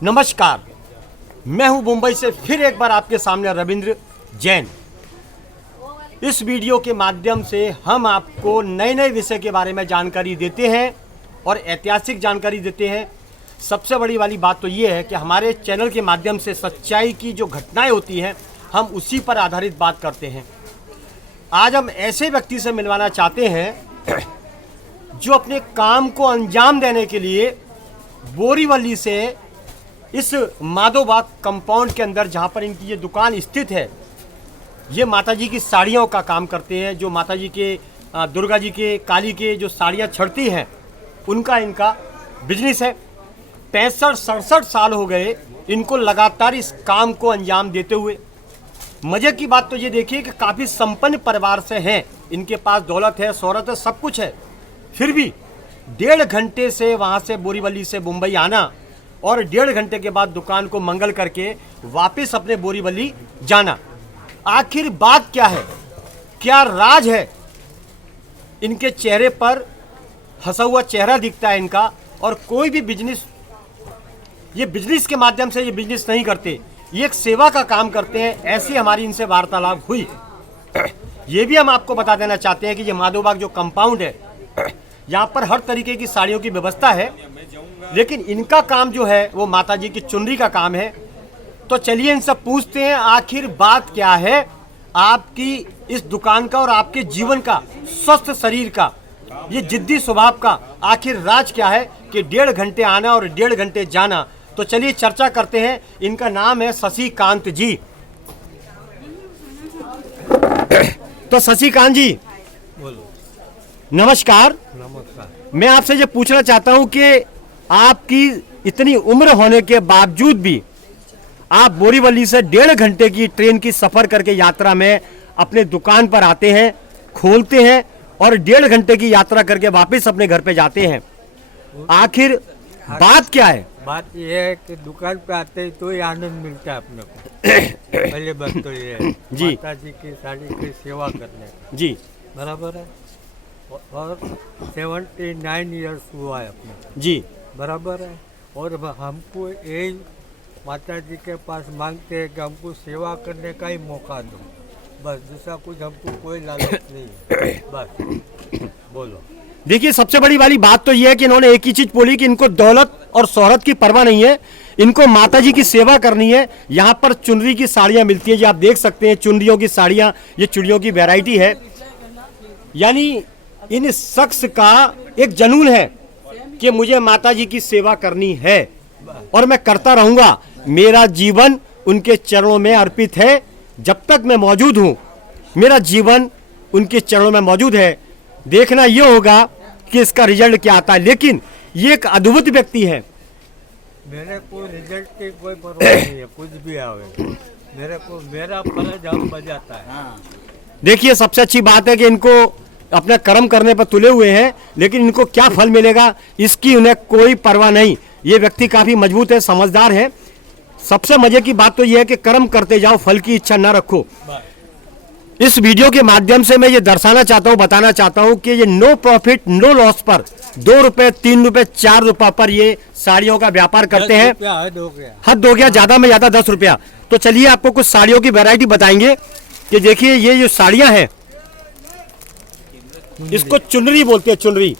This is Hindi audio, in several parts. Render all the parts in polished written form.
नमस्कार, मैं हूं मुंबई से फिर एक बार आपके सामने रविंद्र जैन। इस वीडियो के माध्यम से हम आपको नए नए विषय के बारे में जानकारी देते हैं और ऐतिहासिक जानकारी देते हैं। सबसे बड़ी वाली बात तो ये है कि हमारे चैनल के माध्यम से सच्चाई की जो घटनाएं होती हैं हम उसी पर आधारित बात करते हैं। आज हम ऐसे व्यक्ति से मिलवाना चाहते हैं जो अपने काम को अंजाम देने के लिए बोरीवली से इस माधोबाग कंपाउंड के अंदर जहाँ पर इनकी ये दुकान स्थित है, ये माताजी की साड़ियों का काम करते हैं। जो माताजी के दुर्गा जी के काली के जो साड़ियाँ छड़ती हैं उनका इनका बिजनेस है। 65-67 साल हो गए इनको लगातार इस काम को अंजाम देते हुए। मज़े की बात तो ये देखिए कि काफ़ी संपन्न परिवार से हैं, इनके पास दौलत है, शोहरत है, सब कुछ है। फिर भी 1.5 घंटे से वहाँ से बोरीवली से मुंबई आना और 1.5 घंटे के बाद दुकान को मंगल करके वापस अपने बोरीवली जाना। आखिर बात क्या है, क्या राज है? इनके चेहरे पर हंसा हुआ चेहरा दिखता है इनका। और कोई भी बिजनेस, ये बिजनेस के माध्यम से ये बिजनेस नहीं करते, ये एक सेवा का काम करते हैं। ऐसी हमारी इनसे वार्तालाप हुई। ये भी हम आपको बता देना चाहते हैं कि ये माधोबाग जो कंपाउंड है, यहाँ पर हर तरीके की साड़ियों की व्यवस्था है, लेकिन इनका काम जो है वो माताजी की चुनरी का काम है। तो चलिए इनसे पूछते हैं आखिर बात क्या है आपकी इस दुकान का और आपके जीवन का, स्वस्थ शरीर का, ये जिद्दी स्वभाव का आखिर राज क्या है कि 1.5 घंटे आना और 1.5 घंटे जाना। तो चलिए चर्चा करते हैं। इनका नाम है शशिकांत जी। तो शशिकांत जी बोलो। नमस्कार। नमस्कार। मैं आपसे ये पूछना चाहता हूँ कि आपकी इतनी उम्र होने के बावजूद भी आप बोरीवली से 1.5 घंटे की ट्रेन की सफर करके यात्रा में अपने दुकान पर आते हैं, खोलते हैं और 1.5 घंटे की यात्रा करके वापस अपने घर पे जाते हैं। आखिर बात क्या है? बात यह है कि दुकान पे आते ही तो ही आनंद मिलता है अपने को। पहले बात तो ये है जी। माता जी की साड़ी की सेवा करने का। जी बराबर है। और 79 ईयर्स हुआ है अपने, जी बराबर है। और हमको यही माता जी के पास मांगते हैं कि हमको सेवा करने का ही मौका दो, बस। दूसरा कुछ हमको कोई लालच नहीं है, बस। बोलो। देखिए, सबसे बड़ी वाली बात तो यह है कि इन्होंने एक ही चीज बोली कि इनको दौलत और शोहरत की परवाह नहीं है, इनको माताजी की सेवा करनी है। यहाँ पर चुनरी की साड़ियाँ मिलती हैं, जो आप देख सकते हैं, चुनरियों की साड़ियाँ, ये चूड़ियों की वैरायटी है। यानी इन शख्स का एक जुनून है कि मुझे माताजी की सेवा करनी है और मैं करता रहूंगा। मेरा जीवन उनके चरणों में अर्पित है। जब तक मैं मौजूद हूँ मेरा जीवन उनके चरणों में मौजूद है। देखना ये होगा कि इसका रिजल्ट क्या आता है, लेकिन ये एक अद्भुत व्यक्ति है। मेरे को रिजल्ट की कोई परवाह नहीं है, कुछ भी आवे मेरे को, मेरा फर्ज हम बजाता है। देखिए, सबसे अच्छी बात है कि इनको अपना कर्म करने पर तुले हुए हैं, लेकिन इनको क्या फल मिलेगा इसकी उन्हें कोई परवाह नहीं। ये व्यक्ति काफी मजबूत है, समझदार है। सबसे मजे की बात तो यह है कि कर्म करते जाओ, फल की इच्छा ना रखो। इस वीडियो के माध्यम से मैं ये दर्शाना चाहता हूँ, बताना चाहता हूँ कि ये नो प्रॉफिट नो लॉस पर 2 रुपए, 3 रुपए, 4 रुपए पर ये साड़ियों का व्यापार करते हैं। हद हो गया, ज्यादा में ज्यादा 10 रुपया। तो चलिए आपको कुछ साड़ियों की वैरायटी बताएंगे कि देखिए ये जो साड़ियां हैं इसको चुनरी बोलते हैं, चुनरी।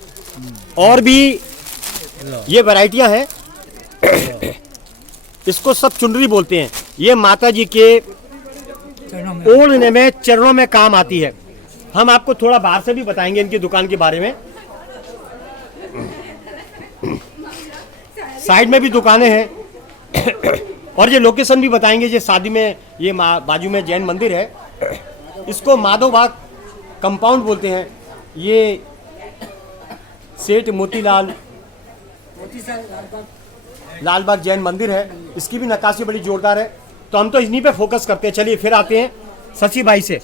और भी ये वैरायटियां हैं, इसको सब चुनरी बोलते हैं। ये माता जी के ओढ़ने में, चरणों में काम आती है। हम आपको थोड़ा बाहर से भी बताएंगे इनकी दुकान के बारे में। साइड में भी दुकानें हैं और ये लोकेशन भी बताएंगे। ये शादी में, ये बाजू में जैन मंदिर है, इसको माधोबाग कंपाउंड बोलते हैं। ये सेठ मोतीलाल लालबाग जैन मंदिर है, इसकी भी नक्काशी बड़ी जोरदार है। तो हम तो इन्हीं पे फोकस करते हैं। चलिए फिर आते हैं शशि भाई से।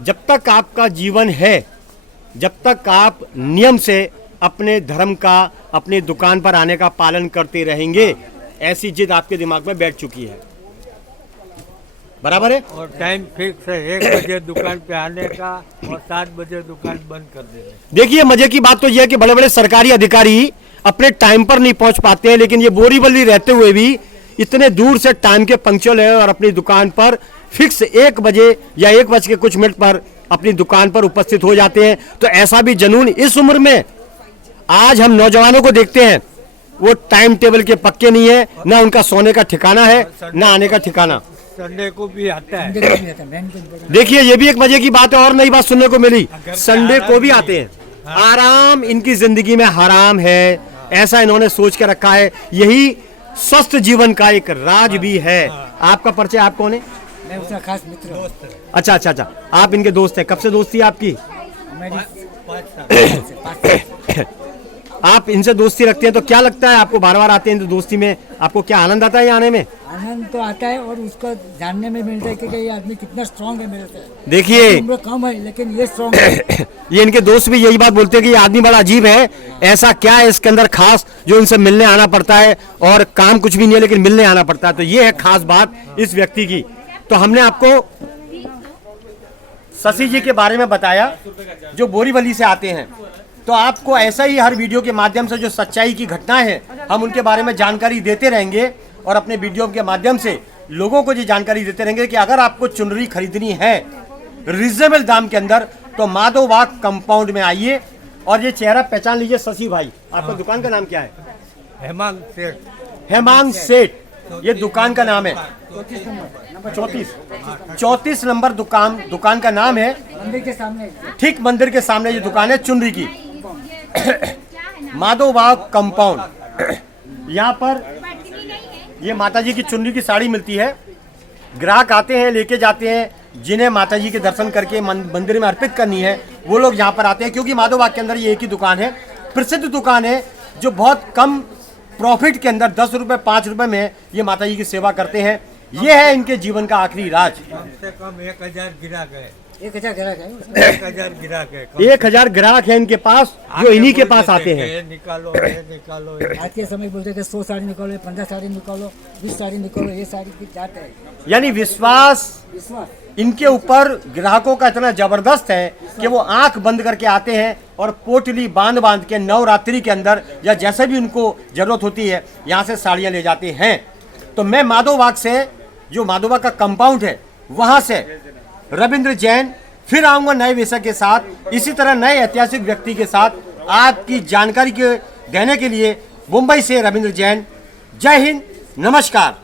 जब तक आपका जीवन है, जब तक आप नियम से अपने धर्म का, अपनी दुकान पर आने का पालन करते रहेंगे, ऐसी जिद आपके दिमाग में बैठ चुकी है। बराबर है। और टाइम फिक्स है, 1 बजे दुकान पे आने का और 7 बजे दुकान बंद कर देने। देखिए मजे की बात तो यह है कि बड़े बड़े सरकारी अधिकारी अपने टाइम पर नहीं पहुंच पाते हैं, लेकिन ये बोरीवली रहते हुए भी इतने दूर से टाइम के पंक्चुअल है और अपनी दुकान पर फिक्स 1 बजे या 1 बज के कुछ मिनट पर अपनी दुकान पर उपस्थित हो जाते हैं। तो ऐसा भी जुनून इस उम्र में आज हम नौजवानों को देखते हैं, वो टाइम टेबल के पक्के नहीं है, ना उनका सोने का ठिकाना है, ना आने का ठिकाना। संडे को भी आता है। देखिए ये भी एक मजे की बात है और नई बात सुनने को मिली, संडे को भी आते हैं। आराम इनकी जिंदगी में हराम है, ऐसा इन्होंने सोच के रखा है। यही स्वस्थ जीवन का एक राज भी है। आपका परिचय, आप कौन है? मैं उसका खास मित्र हूँ। अच्छा अच्छा अच्छा, आप इनके दोस्त हैं। कब से दोस्ती है आपकी? मेरी 5 साल। आप इनसे दोस्ती रखते हैं तो क्या लगता है आपको, बार बार आते हैं तो दोस्ती में आपको क्या आनंद आता है यहाँ आने में? आनंद तो आता है और उसको जानने में मिलता है कि ये आदमी कितना स्ट्रांग है मेरे से। देखिए उम्र कम है लेकिन ये स्ट्रांग है। ये इनके दोस्त भी यही बात बोलते हैं कि ये आदमी बड़ा अजीब है, ऐसा क्या है इसके अंदर खास जो इनसे मिलने आना पड़ता है, और काम कुछ भी नहीं है लेकिन मिलने आना पड़ता है। तो ये है खास बात इस व्यक्ति की। तो हमने आपको शशि जी के बारे में बताया जो बोरीवली से आते हैं। तो आपको ऐसा ही हर वीडियो के माध्यम से जो सच्चाई की घटनाएं हैं हम उनके बारे में जानकारी देते रहेंगे, और अपने वीडियो के माध्यम से लोगों को ये जानकारी देते रहेंगे कि अगर आपको चुनरी खरीदनी है रिजनेबल दाम के अंदर तो माधोबाग कंपाउंड में आइए। और ये चेहरा पहचान लीजिए, शशि भाई। आपका दुकान का नाम क्या है? हेमांग सेठ। हेमांग सेठ, ये दुकान का नाम है। 34 नंबर दुकान का नाम है। मंदिर के सामने ठीक मंदिर के सामने ये दुकान है चुनरी की, माधोबाग कंपाउंड। यहाँ पर ये माताजी की चुनरी की साड़ी मिलती है। ग्राहक आते हैं, लेके जाते हैं, जिन्हें माताजी के दर्शन करके मंदिर में अर्पित करनी है वो लोग यहाँ पर आते हैं, क्योंकि माधोबाग के अंदर ये एक ही दुकान है, प्रसिद्ध दुकान है, जो बहुत कम प्रॉफिट के अंदर 10 रुपए 5 रुपए में ये माताजी की सेवा करते हैं। ये है इनके जीवन का आखिरी राज। कम से कम 1000 गिरा गए। 1000 ग्राहक है। 1000 गिरा गए। 1000 ग्राहक है इनके पास जो इन्हीं के पास आते हैं। ये निकालो, ये निकालो। आज के समय बोलते हैं 100 साड़ी निकालो, 15 साड़ी निकालो, 20 साड़ी निकालो, ये साड़ी की जात है। यानी विश्वास इनके ऊपर ग्राहकों का इतना जबरदस्त है कि वो आंख बंद करके आते हैं और पोटली बांध बांध के नवरात्रि के अंदर या जैसे भी उनको जरूरत होती है यहाँ से साड़ियाँ ले जाते हैं। तो मैं माधोबाग से, जो माधोबाग का कंपाउंड है, वहाँ से रविंद्र जैन फिर आऊँगा नए विषय के साथ, इसी तरह नए ऐतिहासिक व्यक्ति के साथ आपकी जानकारी के देने के लिए। मुंबई से रविंद्र जैन। जय हिंद, नमस्कार।